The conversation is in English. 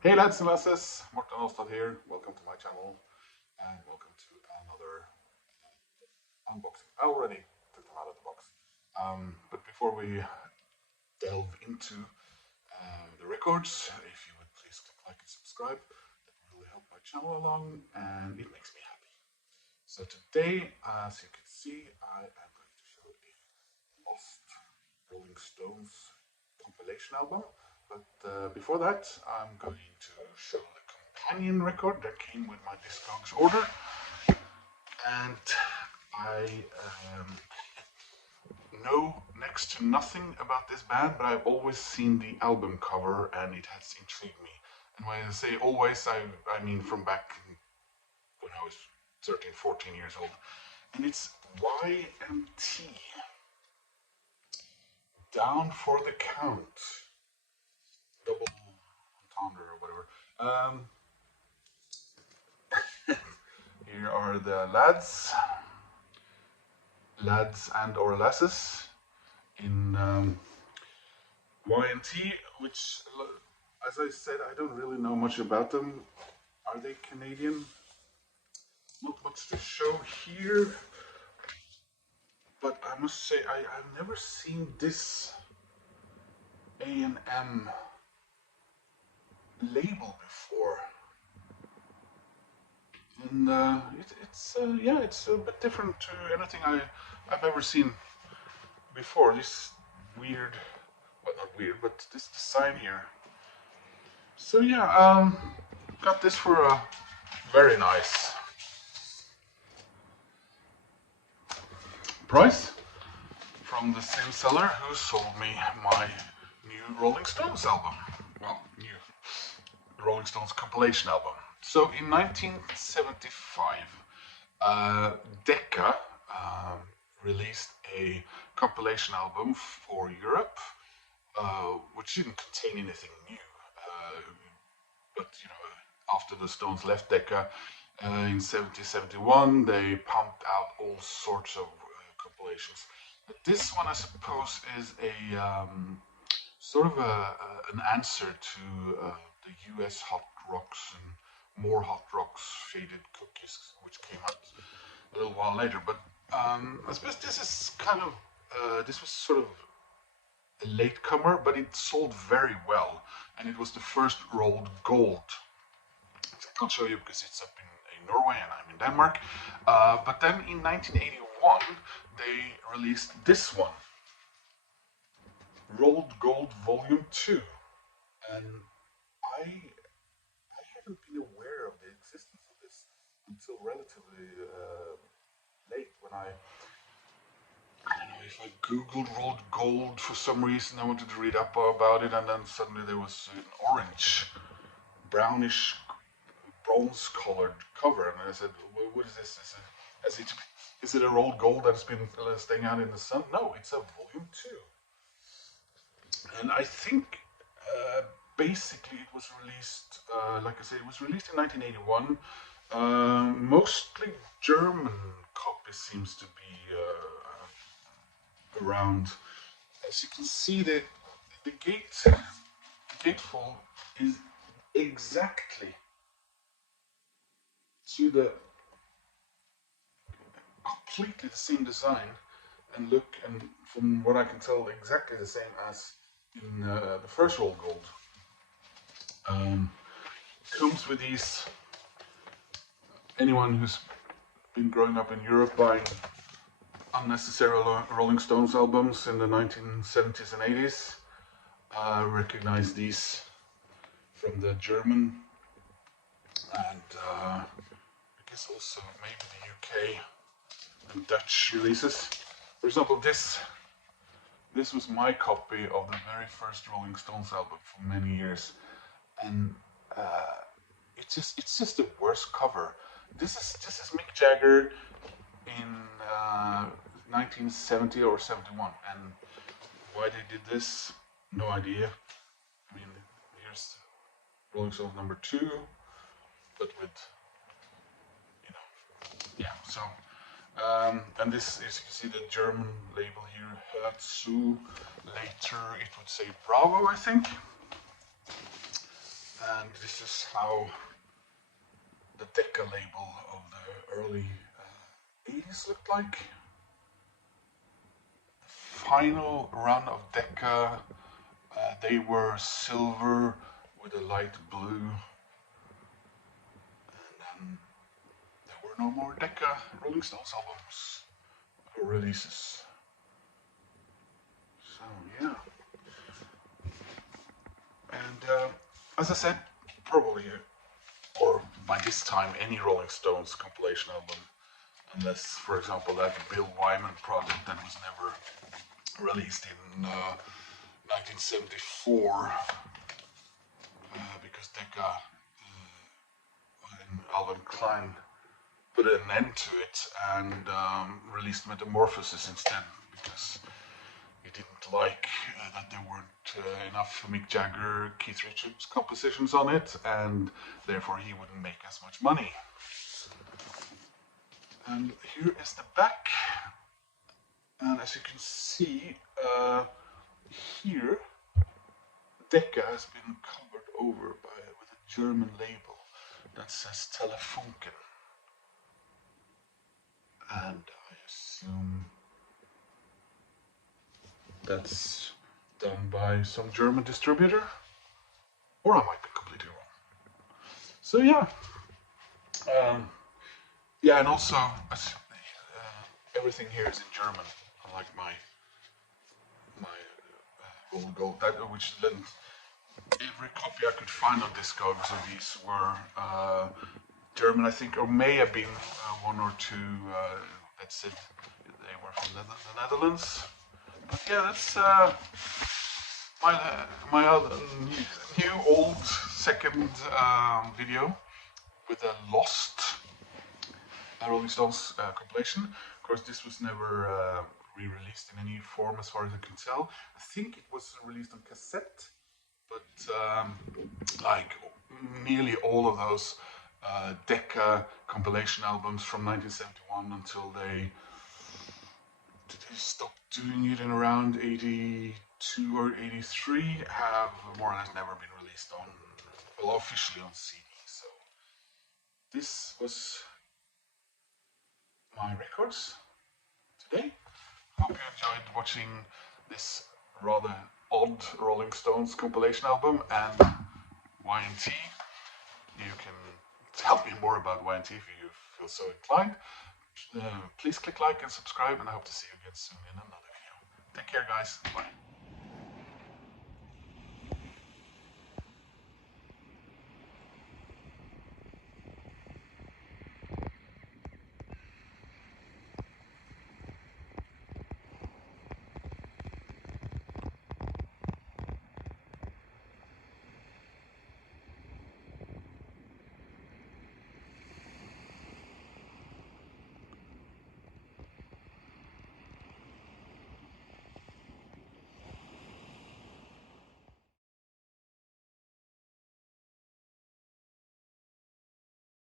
Hey lads and lasses, Martin Alstad here. Welcome to my channel and welcome to another unboxing. I already took them out of the box. But before we delve into the records, if you would please click like and subscribe, that will really help my channel along and it makes me happy. So today, as you can see, I am going to show a Lost Rolling Stones compilation album. But before that, I'm going to show the companion record that came with my Discogs order. And I know next to nothing about this band, but I've always seen the album cover and it has intrigued me. And when I say always, I mean from back when I was 13, 14 years old. And it's YMT, Down for the Count, double entendre or whatever. Here are the lads and or lasses in YNT, which, as I said, I don't really know much about them. Are they Canadian? Not much to show here, but I must say I've never seen this A&M label before. And it's a bit different to anything I've ever seen before. This weird, well, not weird, but this design here. So yeah, got this for a very nice price from the same seller who sold me my new Rolling Stones album. Well, new Rolling Stones compilation album. So in 1975, Decca released a compilation album for Europe, which didn't contain anything new. But you know, after the Stones left Decca in 70-71, they pumped out all sorts of compilations. But this one, I suppose, is a sort of an answer to the U.S. Hot Rocks and More Hot Rocks Faded Cookies, which came out a little while later. But I suppose this is kind of this was sort of a latecomer, but it sold very well, and it was the first rolled gold. Which I can't show you because it's up in Norway and I'm in Denmark. But then in 1981, they released this one, Rolled Gold Volume 2. And I haven't been aware of the existence of this until relatively late when I don't know if I googled rolled gold for some reason. I wanted to read up about it, and then suddenly there was an orange, brownish, bronze-colored cover, and I said, well, "What is this? Is it a rolled gold that's been staying out in the sun?" No, it's a volume 2, and I think basically it was released, like I said, it was released in 1981. Mostly German copy seems to be around. As you can see, the gatefold is exactly to the completely the same design and look, and from what I can tell, exactly the same as in the first roll gold. Comes with these. Anyone who's been growing up in Europe buying unnecessary Rolling Stones albums in the 1970s and 80s recognize these from the German and I guess also maybe the UK and Dutch releases. For example, this was my copy of the very first Rolling Stones album for many years, and it's just the worst cover. This is Mick Jagger in 1970 or 71, and why they did this, no idea. I mean, here's Rolling Stones number 2, but with, you know, yeah. So, and this is, you can see the German label here, Herzu. Later it would say Bravo, I think. And this is how the Decca label of the early 80s looked like. Final run of Decca, they were silver with a light blue. And then there were no more Decca Rolling Stones albums or releases. So yeah. And as I said, probably, or by this time, any Rolling Stones compilation album, unless, for example, that Bill Wyman project that was never released in 1974, because Decca and Alvin Klein put an end to it and released Metamorphosis instead, because he didn't like that there weren't enough Mick Jagger, Keith Richards compositions on it, and therefore he wouldn't make as much money. And here is the back, and as you can see, here Decca has been covered over with a German label that says Telefunken, and I assume that's done by some German distributor, or I might be completely wrong. So yeah, yeah, and also everything here is in German, unlike my Golden Gold, which then every copy I could find on Discogs of these were German, I think, or may have been one or two that said they were from the Netherlands. But yeah, that's my other new old second video with a lost Rolling Stones compilation. Of course, this was never re-released in any form, as far as I can tell. I think it was released on cassette, but like nearly all of those Decca compilation albums from 1971 until they stopped doing it in around 82 or 83 have more or less never been released on, well, officially on CD. So this was my records today. Hope you enjoyed watching this rather odd Rolling Stones compilation album and Y&T. You can tell me more about Y&T if you feel so inclined. Please click like and subscribe, and I hope to see you again soon in another video. Take care, guys. Bye.